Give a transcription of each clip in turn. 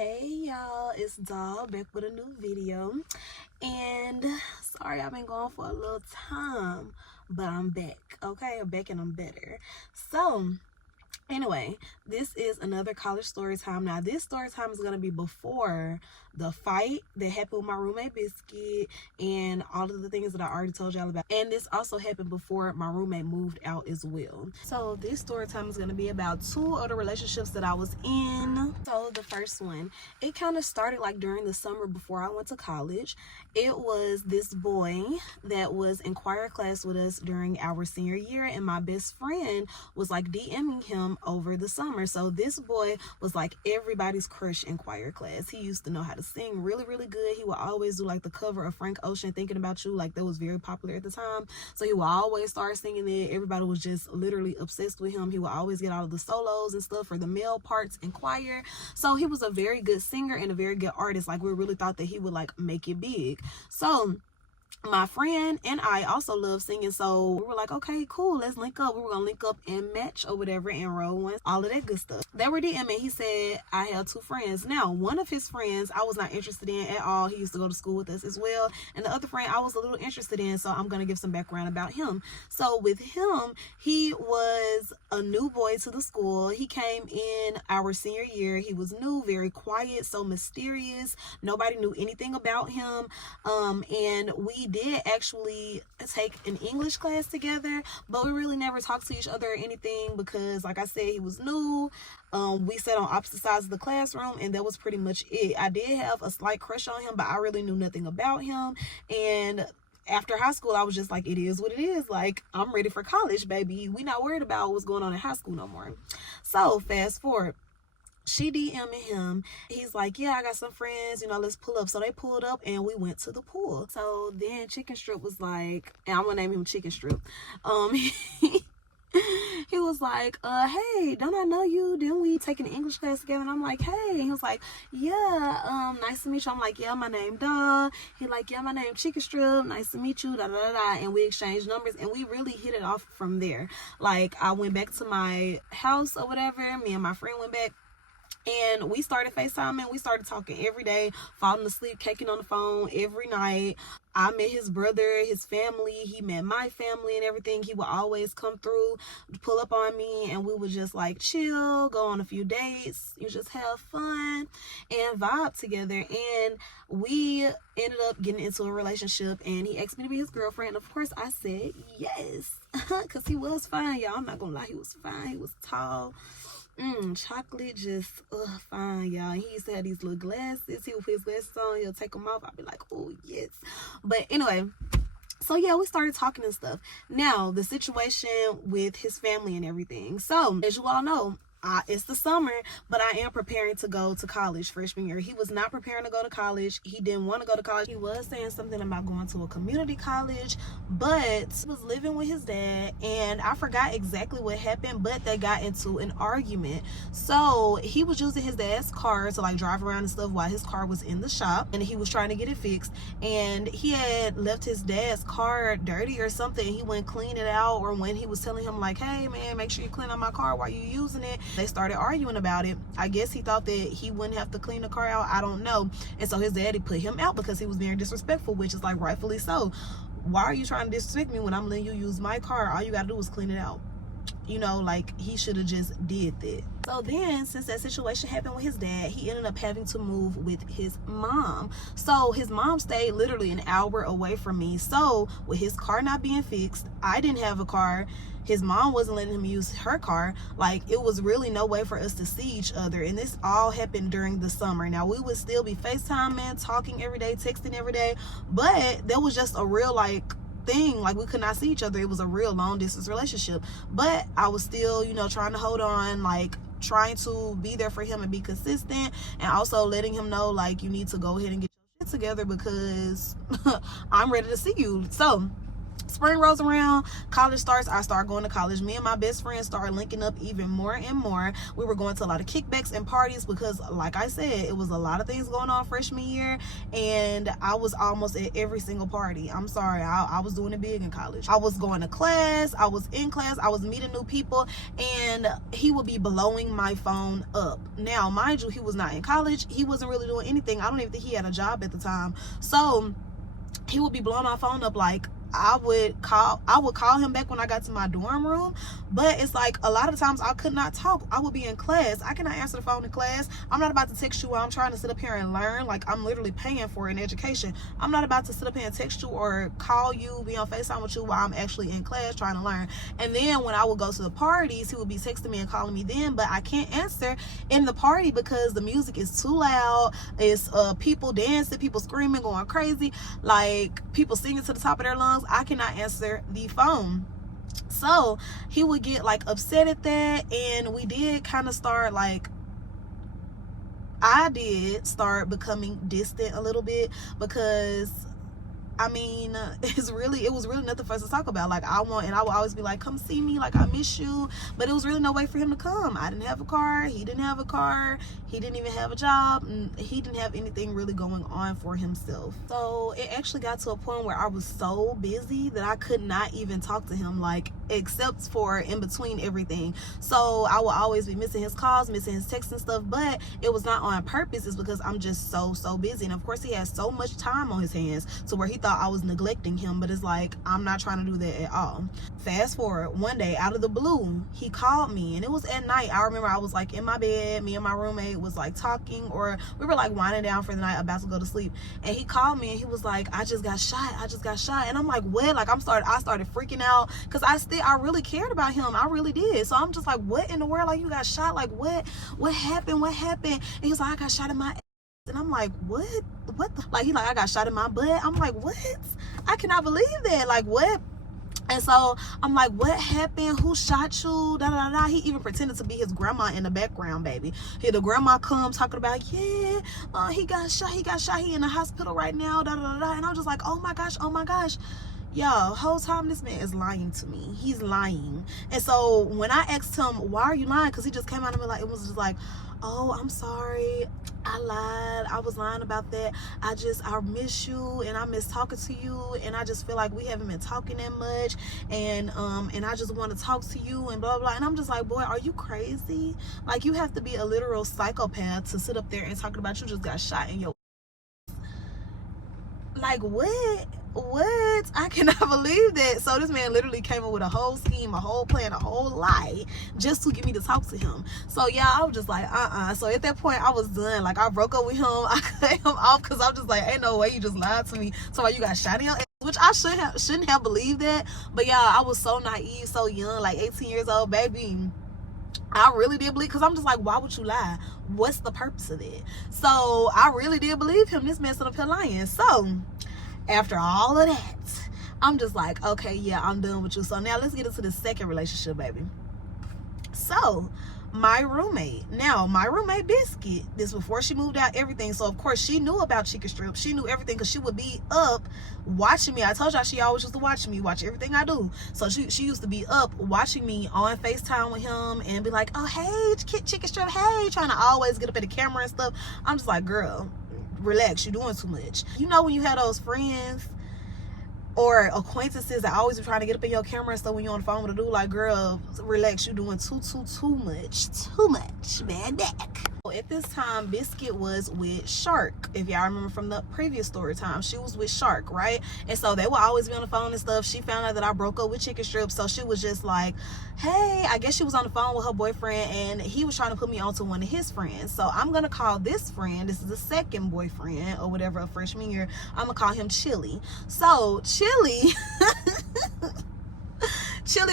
Hey y'all, it's Doll back with a new video. And sorry I've been gone for a little time, but I'm back. Okay, I'm back and I'm better. So anyway, this is another college story time. Now this story time is going to be before the fight that happened with my roommate Biscuit and all of the things that I already told y'all about. And this also happened before my roommate moved out as well. So this story time is going to be about two of the relationships that I was in. So the first one, it kind of started like during the summer before I went to college. It was this boy that was in choir class with us during our senior year, and my best friend was like DMing him over the summer. So this boy was like everybody's crush in choir class. He used to know how to sing really good. He would always do like the cover of Frank Ocean, Thinking About You, like that was very popular at the time. So he would always start singing it. Everybody was just literally obsessed with him. He would always get all of the solos and stuff for the male parts in choir. So he was a very good singer and a very good artist. Like we really thought that he would like make it big. So my friend and I also love singing, so we were like, okay, cool, let's link up. We were gonna link up and match or whatever and roll one, all of that good stuff. They were DMing. He said I had two friends. Now one of his friends I was not interested in at all. He used to go to school with us as well, and the other friend I was a little interested in, so I'm gonna give some background about him. So with him, he was a new boy to the school. He came in our senior year. He was new, very quiet, so mysterious. Nobody knew anything about him, and we did actually take an English class together, but we really never talked to each other or anything because, like I said, he was new. We sat on opposite sides of the classroom, and that was pretty much it. I did have a slight crush on him, but I really knew nothing about him. And after high school, I was just like, it is what it is. Like, I'm ready for college, baby. We not worried about what's going on in high school no more. So fast forward, she DM'd him. He's like, yeah, I got some friends, let's pull up. So they pulled up and we went to the pool. So then Chicken Strip was like, and I'm gonna name him Chicken Strip. He was like, hey, don't I know you? Didn't we take an English class together? And I'm like, hey. And he was like, yeah, nice to meet you. I'm like, yeah, my name Da. He like, yeah, my name Chicken Strip. Nice to meet you. Da da da da. And we exchanged numbers, and we really hit it off from there. Like, I went back to my house or whatever. Me and my friend went back, and we started FaceTiming. We started talking every day, falling asleep, caking on the phone every night. I met his brother, his family. He met my family and everything. He would always come through, pull up on me, and we would just like chill, go on a few dates, you just have fun and vibe together. And we ended up getting into a relationship, and he asked me to be his girlfriend. Of course, I said yes, because he was fine, y'all. I'm not gonna lie, he was fine. He was tall. Chocolate, just fine, y'all. He used to have these little glasses. He would put his glasses on, he'll take them off. I'd be like, oh yes. But anyway, so yeah, we started talking and stuff. Now the situation with his family and everything. So as you all know, it's the summer, but I am preparing to go to college freshman year. He was not preparing to go to college. He didn't want to go to college. He was saying something about going to a community college, but he was living with his dad, and I forgot exactly what happened, but they got into an argument. So he was using his dad's car to like drive around and stuff while his car was in the shop, and he was trying to get it fixed, and he had left his dad's car dirty or something. He went clean it out, or when he was telling him like, hey man, make sure you clean out my car while you using it, they started arguing about it. I guess he thought that he wouldn't have to clean the car out. I don't know. And so his daddy put him out because he was being disrespectful, which is like rightfully so. Why are you trying to disrespect me when I'm letting you use my car? All you gotta do is clean it out. Like he should have just did that. So then, since that situation happened with his dad, he ended up having to move with his mom. So his mom stayed literally an hour away from me. So with his car not being fixed, I didn't have a car. His mom wasn't letting him use her car. Like, it was really no way for us to see each other. And this all happened during the summer. Now, we would still be FaceTiming, talking every day, texting every day. But there was just a real, thing. Like, we could not see each other. It was a real long distance relationship. But I was still, trying to hold on, trying to be there for him and be consistent. And also letting him know, you need to go ahead and get your shit together because I'm ready to see you. So spring rolls around, college starts, I start going to college. Me and my best friend started linking up even more and more. We were going to a lot of kickbacks and parties because, like I said, it was a lot of things going on freshman year, and I was almost at every single party. I'm sorry, I was doing it big in college. I was going to class, I was in class, I was meeting new people, and he would be blowing my phone up. Now, mind you, he was not in college. He wasn't really doing anything. I don't even think he had a job at the time. So he would be blowing my phone up. Like, I would call him back when I got to my dorm room, but it's like a lot of times I could not talk. I would be in class. I cannot answer the phone in class. I'm not about to text you while I'm trying to sit up here and learn. Like, I'm literally paying for an education. I'm not about to sit up here and text you or call you, be on FaceTime with you while I'm actually in class trying to learn. And then when I would go to the parties, he would be texting me and calling me then, but I can't answer in the party because the music is too loud. It's people dancing, people screaming, going crazy, like people singing to the top of their lungs. I cannot answer the phone. So he would get like upset at that, and we did kind of start, like, I did start becoming distant a little bit because I mean, it was really nothing for us to talk about. Like, I would always be like, come see me, like, I miss you. But it was really no way for him to come. I didn't have a car. He didn't have a car. He didn't even have a job. And he didn't have anything really going on for himself. So it actually got to a point where I was so busy that I could not even talk to him, like, except for in between everything. So I would always be missing his calls, missing his texts and stuff. But it was not on purpose. It's because I'm just so busy. And of course, he has so much time on his hands to where he thought I was neglecting him, but it's like, I'm not trying to do that at all. Fast forward, one day out of the blue, he called me, and it was at night. I remember I was like in my bed, me and my roommate was like talking, or we were like winding down for the night, about to go to sleep, and he called me and he was like, I just got shot. And I'm like, what? Like, I started freaking out because I really cared about him. I really did. So I'm just like, what in the world? Like, you got shot? Like, what happened? And he's like, I got shot in my ass. And I'm like, what the, like, he like, I got shot in my butt. I'm like, what? I cannot believe that. Like, what? And so I'm like, what happened? Who shot you? Da da da. He even pretended to be his grandma in the background, baby. The grandma comes talking about, yeah, he got shot. He in the hospital right now. Da da da. And I'm just like, oh my gosh. Yo, whole time this man is lying to me. He's lying. And so when I asked him, why are you lying? Because he just came out of me like, it was just like, oh, I'm sorry, I lied. I was lying about that. I miss you, and I miss talking to you, and I just feel like we haven't been talking that much, and I just want to talk to you, and blah blah. And I'm just like, boy, are you crazy? Like, you have to be a literal psychopath to sit up there and talk about you just got shot in your, like, what? I cannot believe that. So this man literally came up with a whole scheme, a whole plan, a whole lie just to get me to talk to him. So yeah, I was just like, So at that point, I was done. Like, I broke up with him. I cut him off because I'm just like, ain't no way you just lied to me. So you got shot in your ass, which I shouldn't have believed that. But yeah, I was so naive, so young, like 18 years old, baby. I really did believe, because I'm just like, why would you lie? What's the purpose of it? So I really did believe him. This man stood up here lying. So after all of that, I'm just like, okay, yeah, I'm done with you. So now let's get into the second relationship, baby. So my roommate Biscuit, this before she moved out, everything. So of course she knew about Chicken Strip. She knew everything because she would be up watching me. I told y'all she always used to watch me, watch everything I do. So she used to be up watching me on FaceTime with him and be like, oh, hey, Chicken Strip, hey, trying to always get up at the camera and stuff. I'm just like, girl, relax, you're doing too much. You know, when you have those friends or acquaintances that always be trying to get up in your camera and stuff when you're on the phone with a dude, like, girl, relax, you're doing too much, man. Back. At this time, Biscuit was with Shark. If y'all remember from the previous story time, she was with Shark, right? And so they would always be on the phone and stuff. She found out that I broke up with Chicken Strip, so she was just like, hey, I guess she was on the phone with her boyfriend, and he was trying to put me on to one of his friends. So I'm gonna call this friend, this is the second boyfriend or whatever of freshman year, I'm gonna call him Chili. So Chili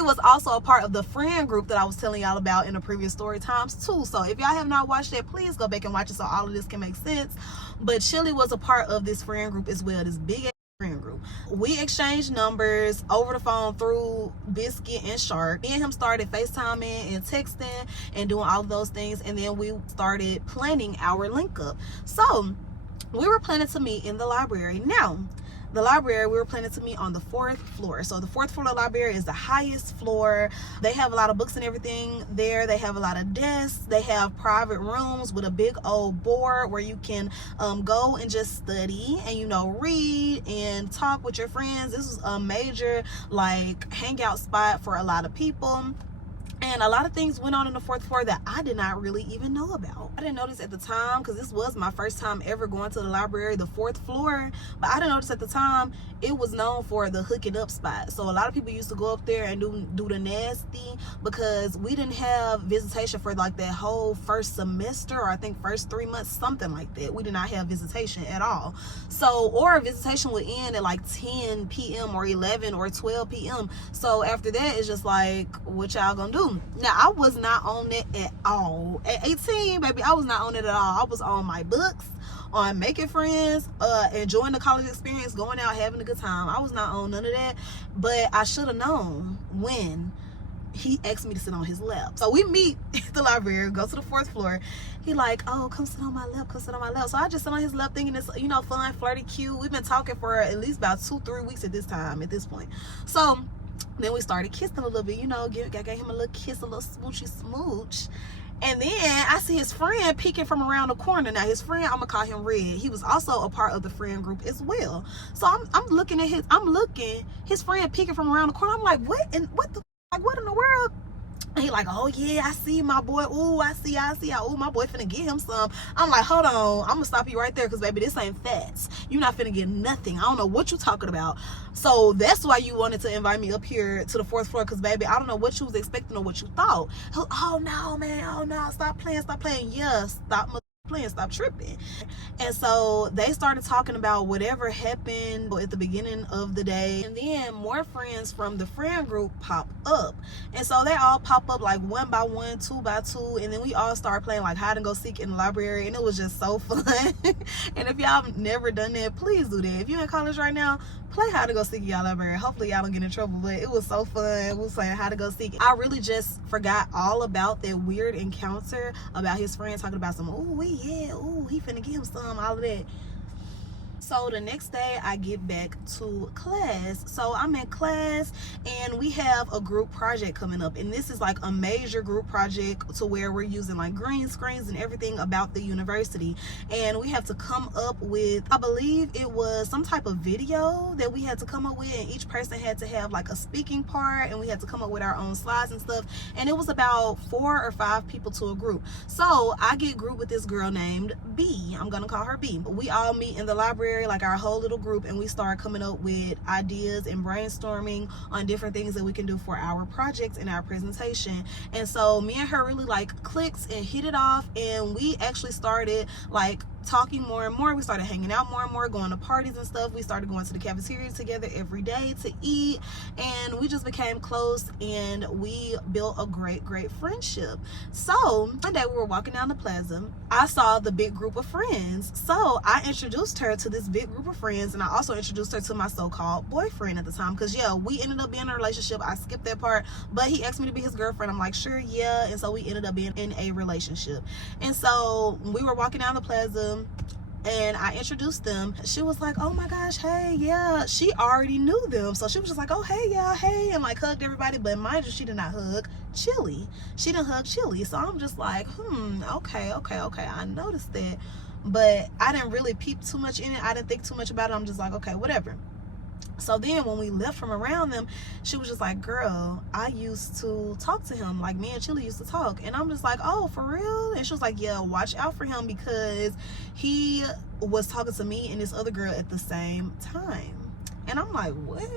was also a part of the friend group that I was telling y'all about in the previous story times too. So if y'all have not watched that, please go back and watch it so all of this can make sense. But Chili was a part of this friend group as well, this big friend group. We exchanged numbers over the phone through Biscuit and Shark. Me and him started FaceTiming and texting and doing all of those things, and then we started planning our link up. So we were planning to meet in the library. Now, the library, we were planning to meet on the 4th floor. So the 4th floor of the library is the highest floor. They have a lot of books and everything there. They have a lot of desks. They have private rooms with a big old board where you can go and just study and, you know, read and talk with your friends. This was a major like hangout spot for a lot of people. And a lot of things went on in the 4th floor that I did not really even know about. I didn't notice at the time, because this was my first time ever going to the library, the 4th floor. But I didn't notice at the time it was known for the hooking up spot. So a lot of people used to go up there and do the nasty, because we didn't have visitation for like that whole first semester, or I think first 3 months, something like that. We did not have visitation at all. So, or visitation would end at like 10 p.m. or 11 or 12 p.m. So after that, it's just like, what y'all gonna do? Now, I was not on it at all. At 18, baby, I was not on it at all. I was on my books, on making friends, enjoying the college experience, going out, having a good time. I was not on none of that. But I should have known when he asked me to sit on his lap. So we meet at the library, go to the 4th floor. He like, oh, come sit on my lap, come sit on my lap. So I just sit on his lap thinking it's, you know, fun, flirty, cute. We've been talking for at least about 2-3 weeks at this point. So then we started kissing a little bit, you know, I gave him a little kiss, a little smoochy smooch. And then I see his friend peeking from around the corner. Now his friend, I'm gonna call him Red. He was also a part of the friend group as well. So I'm looking at his friend peeking from around the corner. I'm like, what in the world? And he like, oh yeah, I see my boy. Ooh, I see. Ooh, my boy finna get him some. I'm like, hold on, I'm gonna stop you right there, because baby, this ain't facts. You not finna get nothing. I don't know what you talking about. So that's why you wanted to invite me up here to the 4th floor, because baby, I don't know what you was expecting or what you thought. Oh no, man, oh no, stop playing. Yeah, stop playing, stop tripping. And so they started talking about whatever happened at the beginning of the day, and then more friends from the friend group pop up, and so they all pop up like 1 by 1, 2 by 2, and then we all start playing like hide and go seek in the library, and it was just so fun. And if y'all never done that, please do that. If you're in college right now, play hide and go seek in y'all library. Hopefully y'all don't get in trouble, but it was so fun. We was playing hide and go seek. I really just forgot all about that weird encounter about his friend talking about some, ooh, yeah, ooh, he finna get him some, all of that. So the next day I get back to class. So I'm in class and we have a group project coming up, and this is like a major group project to where we're using like green screens and everything about the university, and we have to come up with, I believe it was some type of video that we had to come up with, and each person had to have like a speaking part, and we had to come up with our own slides and stuff, and it was about 4 or 5 people to a group. So I get grouped with this girl named B. I'm gonna call her B. We all meet in the library, like our whole little group, and we start coming up with ideas and brainstorming on different things that we can do for our projects and our presentation. And so me and her really like clicked and hit it off, and we actually started like talking more and more. We started hanging out more and more, going to parties and stuff. We started going to the cafeteria together every day to eat, and we just became close, and we built a great friendship. So one day we were walking down the plaza. I saw the big group of friends, so I introduced her to this big group of friends, and I also introduced her to my so-called boyfriend at the time, because yeah, we ended up being in a relationship. I skipped that part, but he asked me to be his girlfriend. I'm like, sure, yeah. And so we ended up being in a relationship. And so we were walking down the plaza and I introduced them. She was like, oh my gosh, hey, yeah. She already knew them, so she was just like, oh, hey, yeah, hey, and like hugged everybody. But mind you, she did not hug Chili. She didn't hug Chili. So I'm just like, okay, I noticed that, but I didn't really peep too much in it. I didn't think too much about it. I'm just like, okay, whatever. So then when we left from around them, she was just like, girl, I used to talk to him. Like, me and Chili used to talk. And I'm just like, oh, for real? And she was like, yeah, watch out for him, because he was talking to me and this other girl at the same time. And I'm like, what?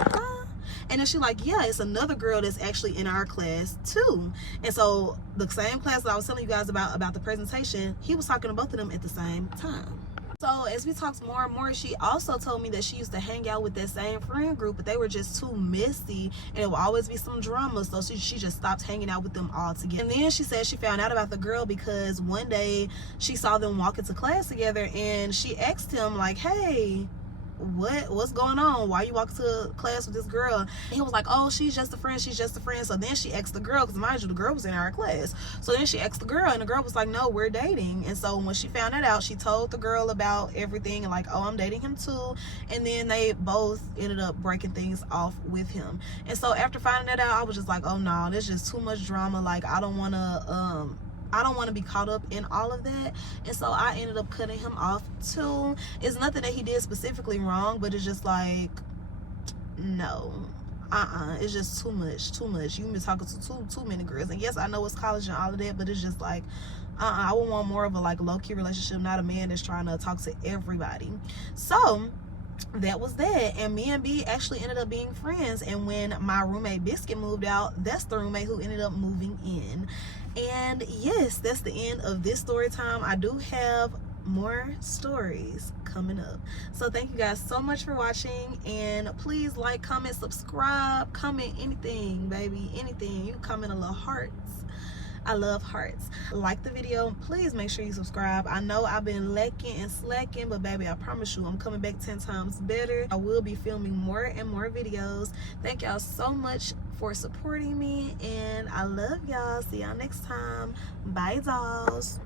Huh? And then she like, yeah, it's another girl that's actually in our class too. And so the same class that I was telling you guys about the presentation, he was talking to both of them at the same time. So as we talked more and more, she also told me that she used to hang out with that same friend group, but they were just too messy and it would always be some drama. So she just stopped hanging out with them all together. And then she said she found out about the girl because one day she saw them walk into class together, and she asked him like, hey, what's going on? Why you walk to class with this girl? And he was like, oh, she's just a friend, she's just a friend. So then she asked the girl, because mind you, the girl was in our class. So then she asked the girl, and the girl was like, no, we're dating. And so when she found that out, she told the girl about everything, and like, oh, I'm dating him too. And then they both ended up breaking things off with him. And so after finding that out, I was just like, oh no, there's just too much drama. Like, I don't want to be caught up in all of that. And so I ended up cutting him off too. It's nothing that he did specifically wrong, but it's just like, no, it's just too much. You've been talking to too many girls. And yes, I know it's college and all of that, but it's just like, I would want more of a like low-key relationship, not a man that's trying to talk to everybody. So that was that. And me and B actually ended up being friends. And when my roommate Biscuit moved out, that's the roommate who ended up moving in. And yes, that's the end of this story time. I do have more stories coming up. So thank you guys so much for watching, and please like, comment, subscribe, comment anything, baby, anything. You comment a little hearts. I love hearts. Like the video. Please make sure you subscribe. I know I've been lacking and slacking, but baby, I promise you I'm coming back 10 times better. I will be filming more and more videos. Thank y'all so much for supporting me, and I love y'all. See y'all next time. Bye, dolls.